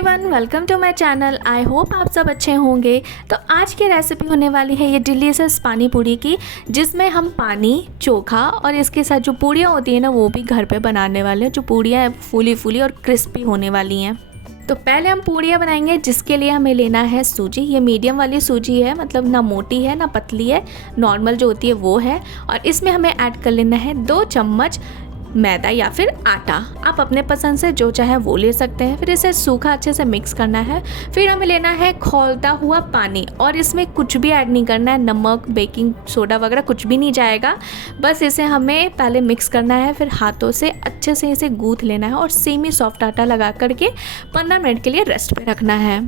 Everyone, welcome to my channel. I hope आप सब अच्छे होंगे। तो आज की रेसिपी होने वाली है ये डिलीशियस पानी पूरी की, जिसमें हम पानी, चोखा और इसके साथ जो पूड़ियाँ होती हैं ना वो भी घर पे बनाने वाले हैं। जो पूड़ियाँ हैं फूली फूली और क्रिस्पी होने वाली हैं। तो पहले हम पूड़ियाँ बनाएंगे, जिसके लिए हमें लेना है सूजी। ये मीडियम वाली सूजी है, मतलब ना मोटी है ना पतली है, नॉर्मल जो होती है वो है। और इसमें हमें ऐड कर लेना है 2 चम्मच मैदा या फिर आटा। आप अपने पसंद से जो चाहे वो ले सकते हैं। फिर इसे सूखा अच्छे से मिक्स करना है। फिर हमें लेना है खौलता हुआ पानी, और इसमें कुछ भी ऐड नहीं करना है, नमक, बेकिंग सोडा वगैरह कुछ भी नहीं जाएगा। बस इसे हमें पहले मिक्स करना है, फिर हाथों से अच्छे से इसे गूँथ लेना है और सेमी सॉफ्ट आटा लगा करके 15 मिनट के लिए रेस्ट पे रखना है।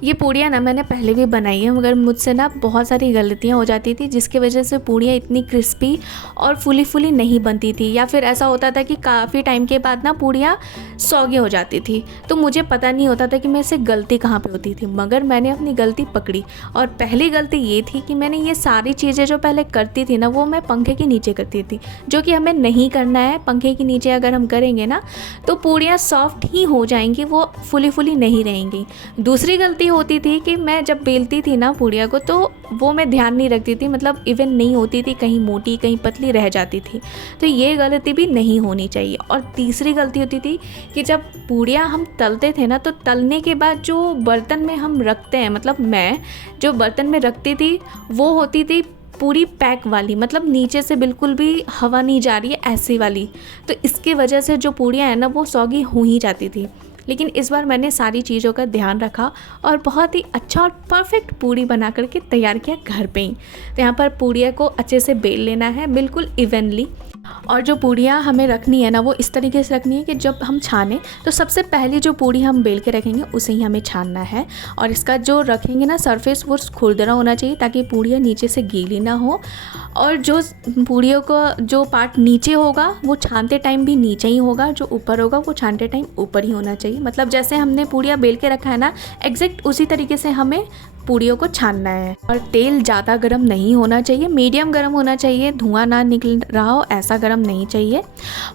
ये पूड़ियाँ ना मैंने पहले भी बनाई है, मगर मुझसे ना बहुत सारी गलतियाँ हो जाती थी, जिसकी वजह से पूड़ियाँ इतनी क्रिस्पी और फूली फूली नहीं बनती थी। या फिर ऐसा होता था कि काफ़ी टाइम के बाद ना पूड़ियाँ सौगी हो जाती थी, तो मुझे पता नहीं होता था कि मेरे से गलती कहाँ पे होती थी। मगर मैंने अपनी गलती पकड़ी, और पहली गलती ये थी कि मैंने ये सारी चीज़ें जो पहले करती थी ना वो मैं पंखे के नीचे करती थी, जो कि हमें नहीं करना है। पंखे के नीचे अगर हम करेंगे ना तो पूड़ियाँ सॉफ्ट ही हो जाएंगी, वो फूली फूली नहीं रहेंगी। दूसरी गलती होती थी कि मैं जब बेलती थी ना पूड़िया को, तो वो मैं ध्यान नहीं रखती थी, मतलब इवन नहीं होती थी, कहीं मोटी कहीं पतली रह जाती थी। तो ये गलती भी नहीं होनी चाहिए। और तीसरी गलती होती थी कि जब पूड़िया हम तलते थे ना, तो तलने के बाद जो बर्तन में हम रखते हैं, मतलब मैं जो बर्तन में रखती थी वो होती थी पूरी पैक वाली, मतलब नीचे से बिल्कुल भी हवा नहीं जा रही है, ऐसी वाली। तो इसकी वजह से जो पूड़ियाँ हैं ना वो सौगी हो ही जाती थी। लेकिन इस बार मैंने सारी चीज़ों का ध्यान रखा और बहुत ही अच्छा और परफेक्ट पूड़ी बना करके तैयार किया घर पे ही। तो यहाँ पर पूड़िया को अच्छे से बेल लेना है, बिल्कुल इवनली। और जो पूड़ियाँ हमें रखनी है ना वो इस तरीके से रखनी है कि जब हम छानें तो सबसे पहले जो पूड़ी हम बेल के रखेंगे उसे ही हमें छानना है। और इसका जो रखेंगे ना सरफेस वो खुरदरा होना चाहिए, ताकि पूड़ियाँ नीचे से गीली ना हो। और जो पूड़ियों का जो पार्ट नीचे होगा वो छानते टाइम भी नीचे ही होगा, जो ऊपर होगा वो छानते टाइम ऊपर ही होना चाहिए। मतलब जैसे हमने पूड़ियाँ बेल के रखा है ना, एग्जैक्ट उसी तरीके से हमें पूड़ियों को छानना है। और तेल ज़्यादा गर्म नहीं होना चाहिए, मीडियम गर्म होना चाहिए, धुआं ना निकल रहा हो ऐसा गर्म नहीं चाहिए।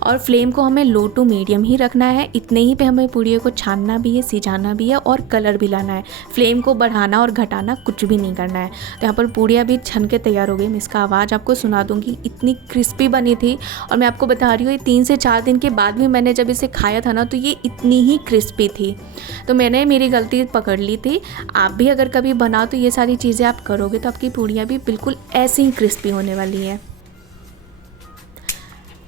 और फ्लेम को हमें लो टू मीडियम ही रखना है। इतने ही पे हमें पूड़ियों को छानना भी है, सिजाना भी है और कलर भी लाना है। फ्लेम को बढ़ाना और घटाना कुछ भी नहीं करना है। तो यहाँ पर पूड़ियाँ भी छन के तैयार हो गई। मैं इसका आवाज़ आपको सुना दूँगी, इतनी क्रिस्पी बनी थी। और मैं आपको बता रही हूँ, ये 3 से 4 दिन के बाद भी मैंने जब इसे खाया था ना तो ये इतनी ही क्रिस्पी थी। तो मैंने मेरी गलती पकड़ ली थी। आप भी अगर कभी बनाओ तो ये सारी चीज़ें आप करोगे तो आपकी पूड़ियाँ भी बिल्कुल ऐसी ही क्रिस्पी होने वाली है।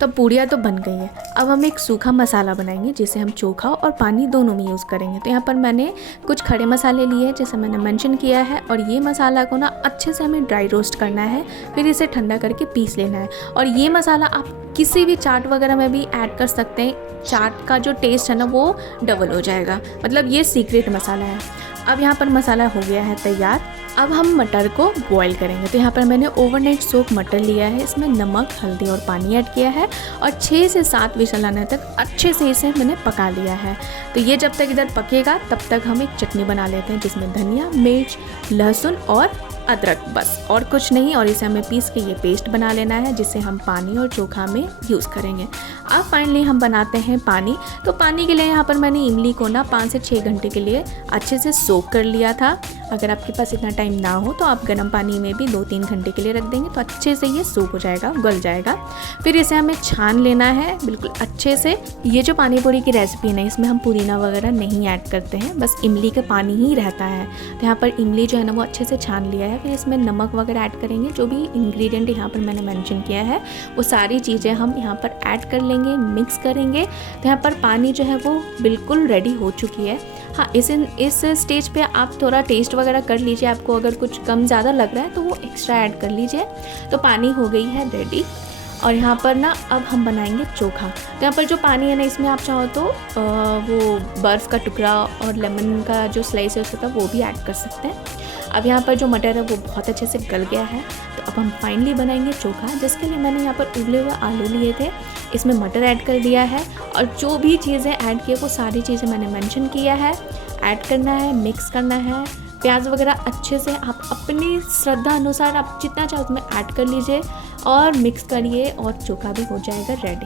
तो पूड़ियाँ तो बन गई है। अब हम एक सूखा मसाला बनाएंगे, जिसे हम चोखा और पानी दोनों में यूज़ करेंगे। तो यहाँ पर मैंने कुछ खड़े मसाले लिए हैं, जैसे मैंने मेंशन किया है। और ये मसाला को ना अच्छे से हमें ड्राई रोस्ट करना है, फिर इसे ठंडा करके पीस लेना है। और ये मसाला आप किसी भी चाट वगैरह में भी ऐड कर सकते हैं। चाट का जो टेस्ट है ना वो डबल हो जाएगा, मतलब ये सीक्रेट मसाला है। अब यहाँ पर मसाला हो गया है तैयार। अब हम मटर को बॉईल करेंगे। तो यहाँ पर मैंने ओवरनाइट सोक मटर लिया है, इसमें नमक, हल्दी और पानी ऐड किया है और 6 से 7 विसल आने तक अच्छे से इसे मैंने पका लिया है। तो ये जब तक इधर पकेगा तब तक हम एक चटनी बना लेते हैं, जिसमें धनिया, मिर्च, लहसुन और अदरक, बस और कुछ नहीं। और इसे हमें पीस के ये पेस्ट बना लेना है, जिसे हम पानी और चोखा में यूज़ करेंगे। अब फाइनली हम बनाते हैं पानी। तो पानी के लिए यहाँ पर मैंने इमली को ना 5 से 6 घंटे के लिए अच्छे से सोक कर लिया था। अगर आपके पास इतना टाइम ना हो तो आप गर्म पानी में भी 2-3 घंटे के लिए रख देंगे, तो अच्छे से ये सोक हो जाएगा, गल जाएगा। फिर इसे हमें छान लेना है बिल्कुल अच्छे से। ये जो पानी पूरी की रेसिपी है ना, इसमें हम पुदीना वगैरह नहीं ऐड करते हैं, बस इमली का पानी ही रहता है। तो यहाँ पर इमली जो है ना वो अच्छे से छान लिया है। फिर इसमें नमक वगैरह ऐड करेंगे, जो भी इंग्रेडिएंट यहाँ पर मैंने मेंशन किया है वो सारी चीज़ें हम यहाँ पर ऐड कर लेंगे, मिक्स करेंगे। तो यहाँ पर पानी जो है वो बिल्कुल रेडी हो चुकी है। हाँ, इस स्टेज पे आप थोड़ा टेस्ट वगैरह कर लीजिए, आपको अगर कुछ कम ज़्यादा लग रहा है तो वो एक्स्ट्रा ऐड कर लीजिए। तो पानी हो गई है रेडी। और यहाँ पर ना अब हम बनाएंगे चोखा। तो यहाँ पर जो पानी है ना, इसमें आप चाहो तो वो बर्फ़ का टुकड़ा और लेमन का जो स्लाइस है उसका वो भी ऐड कर सकते हैं। अब यहाँ पर जो मटर है वो बहुत अच्छे से गल गया है। तो अब हम फाइनली बनाएंगे चोखा, जिसके लिए मैंने यहाँ पर उबले हुए आलू लिए थे, इसमें मटर ऐड कर दिया है। और जो भी चीज़ें ऐड की वो सारी चीज़ें मैंने मेंशन किया है, ऐड करना है, मिक्स करना है। प्याज वगैरह अच्छे से आप अपनी श्रद्धा अनुसार आप जितना चाहो उसमें ऐड कर लीजिए और मिक्स करिए, और चोखा भी हो जाएगा रेडी।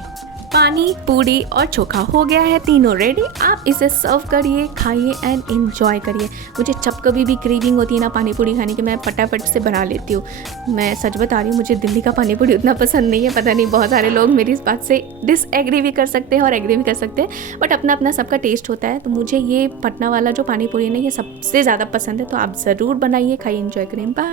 पानी, पूड़ी और चोखा हो गया है, तीनों रेडी। आप इसे सर्व करिए, खाइए एंड एंजॉय करिए। मुझे जब कभी भी क्रेविंग होती है ना पानी पूड़ी खाने की, मैं फटाफट से बना लेती हूँ। मैं सच बता रही हूँ, मुझे दिल्ली का पानी पूड़ी उतना पसंद नहीं है। पता नहीं, बहुत सारे लोग मेरी इस बात से डिसएग्री भी कर सकते हैं और एग्री भी कर सकते हैं, बट अपना अपना सबका टेस्ट होता है। तो मुझे ये पटना वाला जो पानी पूड़ी है ना, ये सबसे ज़्यादा पसंद है। तो आप ज़रूर बनाइए, खाइए, एंजॉय करें। बाय।